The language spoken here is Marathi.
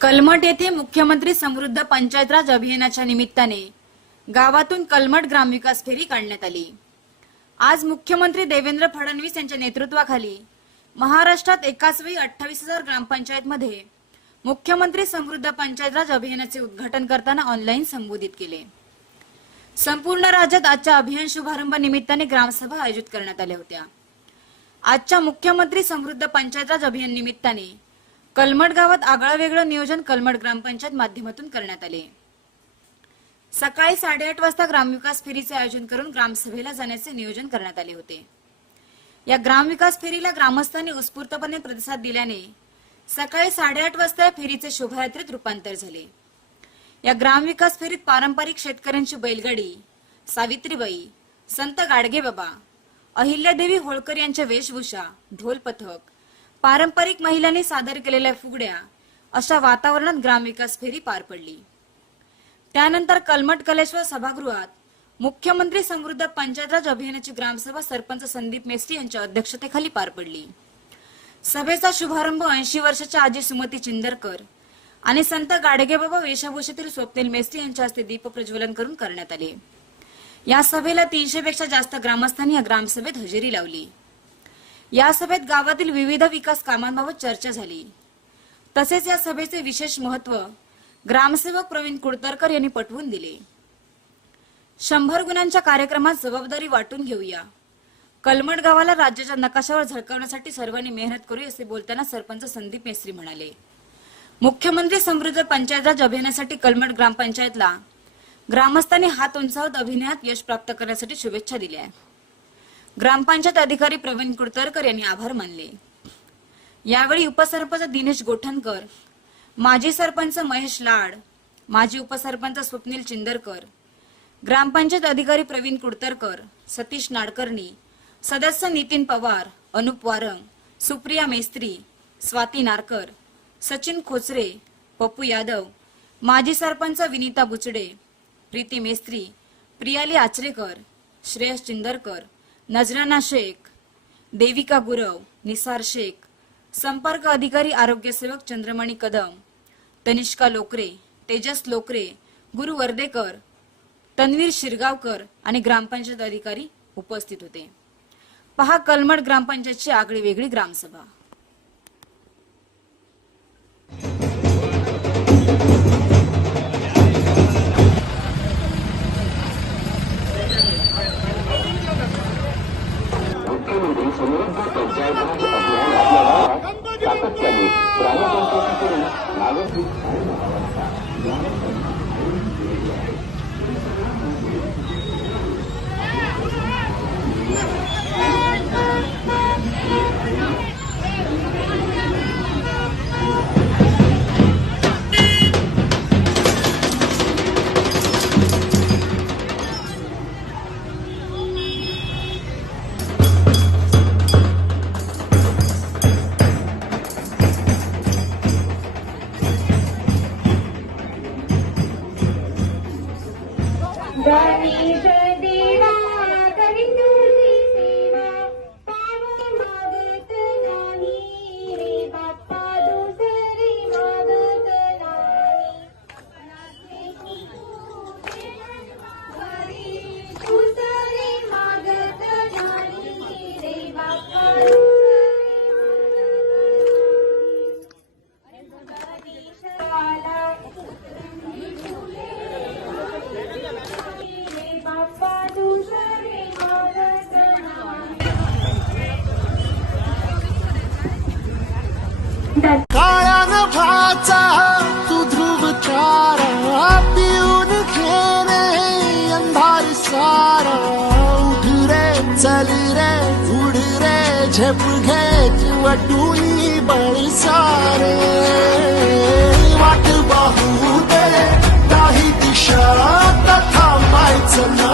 कलमट येथे मुख्यमंत्री समृद्ध पंचायत राज अभियानाच्या निमित्ताने गावातून कलमट ग्रामविकास फेरी काढण्यात आली. आज मुख्यमंत्री देवेंद्र फडणवीस यांच्या नेतृत्वाखाली महाराष्ट्रात एकाच वेळी अठ्ठावीस हजार ग्रामपंचायतमध्ये मुख्यमंत्री समृद्ध पंचायत राज अभियानाचे उद्घाटन करताना ऑनलाईन संबोधित केले. संपूर्ण राज्यात आजच्या अभियान शुभारंभ निमित्ताने ग्रामसभा आयोजित करण्यात आल्या होत्या. आजच्या मुख्यमंत्री समृद्ध पंचायत राज अभियान निमित्ताने कलमट गावात आगळं वेगळं नियोजन कलमट ग्रामपंचायत माध्यमातून करण्यात आले. सकाळी साडेआठ वाजता ग्रामविकास फेरीचे आयोजन करून ग्रामसभेला जाण्याचे नियोजन करण्यात आले होते. या ग्रामविकास फेरीला ग्रामस्थांनी उत्स्फूर्तपणे प्रतिसाद दिल्याने सकाळी साडेआठ वाजता या फेरीचे शोभायात्रेत रूपांतर झाले. या ग्रामविकास फेरीत पारंपरिक शेतकऱ्यांची बैलगाडी सावित्रीबाई संत गाडगेबाबा अहिल्यादेवी होळकर यांच्या वेशभूषा ढोल पथक पारंपरिक महिलांनी सादर केलेल्या फुगड्या अशा वातावरणात ग्रामविकास फेरी पार पडली. त्यानंतर कलमट कलेश्वर सभागृहात मुख्यमंत्री समृद्ध पंचायतराज अभियानाची ग्रामसभा सरपंच संदीप मेस्त्री यांच्या अध्यक्षतेखाली पार पडली. सभेचा शुभारंभ ऐंशी वर्षाच्या आजी सुमती चिंदरकर आणि संत गाडगेबाबा वेशभूषेतील स्वप्नील मेस्त्री यांच्या हस्ते दीप प्रज्वलन करून करण्यात आले. या सभेला तीनशे पेक्षा जास्त ग्रामस्थांनी या ग्रामसभेत हजेरी लावली. या सभेत गावातील विविध विकास कामांबाबत चर्चा झाली. तसेच या सभेचे विशेष महत्त्व ग्रामसेवक प्रवीण कुडतरकर यांनी पटवून दिले. शंभर गुणांच्या कार्यक्रमात जबाबदारी वाटून घेऊया. कलमट गावाला राज्याच्या नकाशावर झळकावण्यासाठी सर्वांनी मेहनत करू असे बोलताना सरपंच संदीप मेस्त्री म्हणाले. मुख्यमंत्री समृद्ध पंचायत राज अभियानासाठी कलमट ग्रामपंचायतला ग्रामस्थांनी हात उंचावत अभिनयात यश प्राप्त करण्यासाठी शुभेच्छा दिल्या. ग्रामपंचायत अधिकारी प्रवीण कुडतरकर यांनी आभार मानले. यावेळी उपसरपंच दिनेश गोठणकर माजी सरपंच महेश लाड माजी उपसरपंच स्वप्नील चिंदरकर ग्रामपंचायत अधिकारी प्रवीण कुडतरकर सतीश नाडकर्णी सदस्य नितीन पवार अनुप वारंग सुप्रिया मेस्त्री स्वाती नारकर सचिन खोचरे पप्पू यादव माजी सरपंच विनीता बुचडे प्रीती मेस्त्री प्रियाली आचरेकर श्रेयस चिंदरकर नजराना शेख देविका गुरव निसार शेख संपर्क अधिकारी आरोग्य सेवक चंद्रमणी कदम तनिष्का लोकरे तेजस लोकरे गुरु वर्देकर तन्वीर शिरगावकर आणि ग्रामपंचायत अधिकारी उपस्थित होते. पहा कलमड ग्रामपंचायतची आगळी वेगळी ग्रामसभा. Yeah. ध्रुवाचा तू ध्रुव चारा पिऊन घेणे अंधार सारा उठ रे चली रे उड रे झेप घे वटुली बळ सारे. वाट पाहू दे दिशा तथा थांबायचं ना.